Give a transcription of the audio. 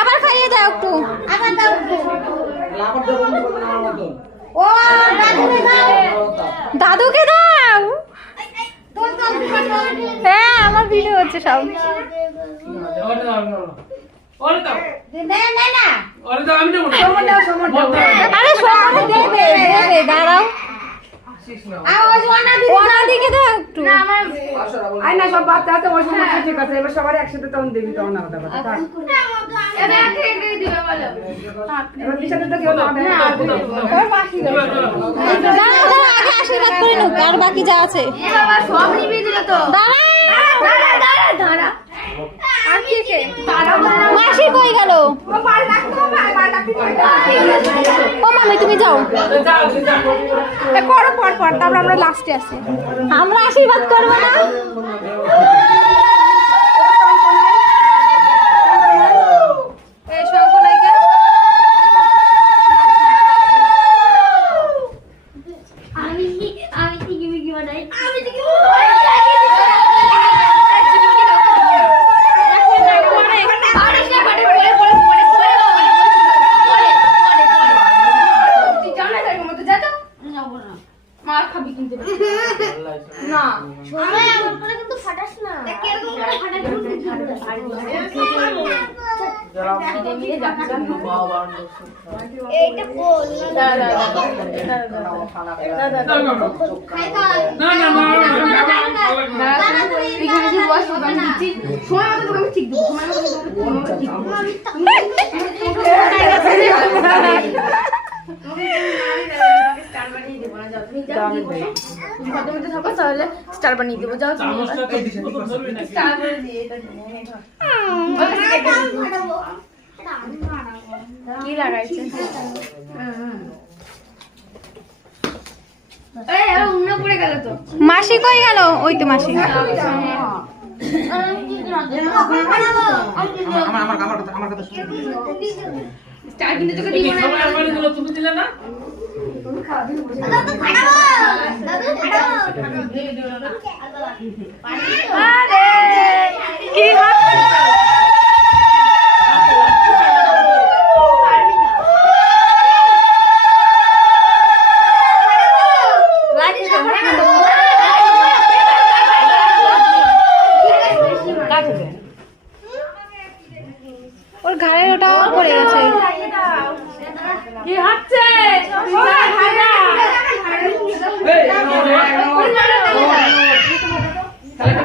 আবার খাইয়ে দাও একটু। আবার দাও ও দাদুকে দাও। হ্যাঁ আমার ভিডিও হচ্ছে সব। আরে সবাই দেবে দেবে, দাঁড়াও। ওনাদিকে দাও একটু। না সব বাচ্চা আছে ওই সময় ঠিক আছে, এবার সবার একসাথে তখন দিবি, তখন আলাদা কথা। এবার পিছনে তো কেউ না দেয়। দাঁড়াও দাঁড়াও, আগে আশীর্বাদ করে নুক, আর বাকি যা আছে সব নিবি দিল তো। দাঁড়া। আর কে কে? মাসি কই গেল? ও মামি তুমি যাও। করো পর পর, তারপর আমরা লাস্টে আসি। আমরা আশীর্বাদ করবো না? স্টার বানিয়ে দেবো, যাও কি লাগাইছে? মাসি কই গেল? ওই তো মাসি। তুমি দিলে না? কি ওর ঘাড়ের ওটাও পড়ে গেছে। কি হচ্ছে? তাহলে